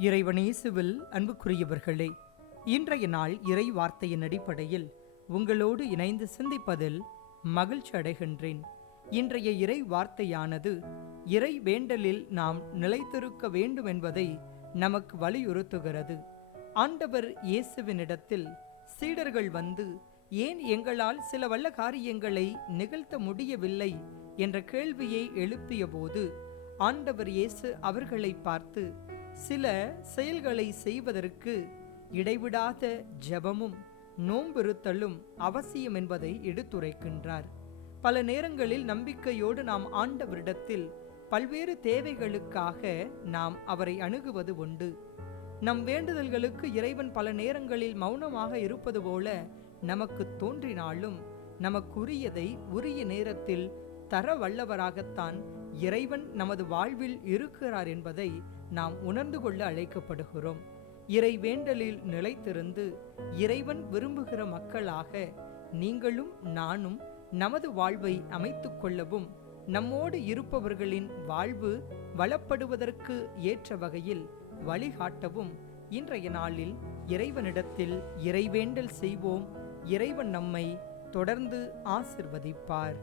இறைவனேசுவில் அன்புக்குரியவர்களே இன்றைய நாள் இறை வார்த்தையின் அடிப்படையில் உங்களோடு இணைந்து சிந்திப்பதில் மகிழ்ச்சி அடைகின்றேன். இன்றைய இறை வார்த்தையானது இறை வேண்டலில் நாம் நிலைத்திருக்க வேண்டும் என்பதை நமக்கு வலியுறுத்துகிறது. ஆண்டவர் இயேசுவினிடத்தில் சீடர்கள் வந்து ஏன் எங்களால் சில வல்ல காரியங்களை நிகழ்த்த முடியவில்லை? என்ற கேள்வியை எழுப்பியபோது ஆண்டவர் இயேசு அவர்களை பார்த்து சில செயல்களை செய்வதற்கு இடைவிடாத ஜெபமும் நோம்பிருத்தலும் அவசியம் என்பதை எடுத்துரைக்கின்றார். பல நேரங்களில் நம்பிக்கையோடு நாம் ஆண்டவரிடத்தில் பல்வேறு தேவைகளுக்காக நாம் அவரை அணுகுவது உண்டு. நம் வேண்டுதல்களுக்கு இறைவன் பல நேரங்களில் மௌனமாக இருப்பது போல நமக்கு தோன்றினாலும் நமக்குரியதை உரிய நேரத்தில் தர வல்லவராகத்தான் இறைவன் நமது வாழ்வில் இருக்கிறார் என்பதை நாம் உணர்ந்து கொள்ள அழைக்கப்படுகிறோம். இறை வேண்டலில் நிலைத்திருந்து இறைவன் விரும்புகிற மக்களாக நீங்களும் நானும் நமது வாழ்வை அமைத்து கொள்ளவும் நம்மோடு இருப்பவர்களின் வாழ்வு வளப்படுவதற்கு ஏற்ற வகையில் வழிகாட்டவும் இன்றைய நாளில் இறைவனிடத்தில் இறைவேண்டல் செய்வோம். இறைவன் நம்மை தொடர்ந்து ஆசிர்வதிப்பார்.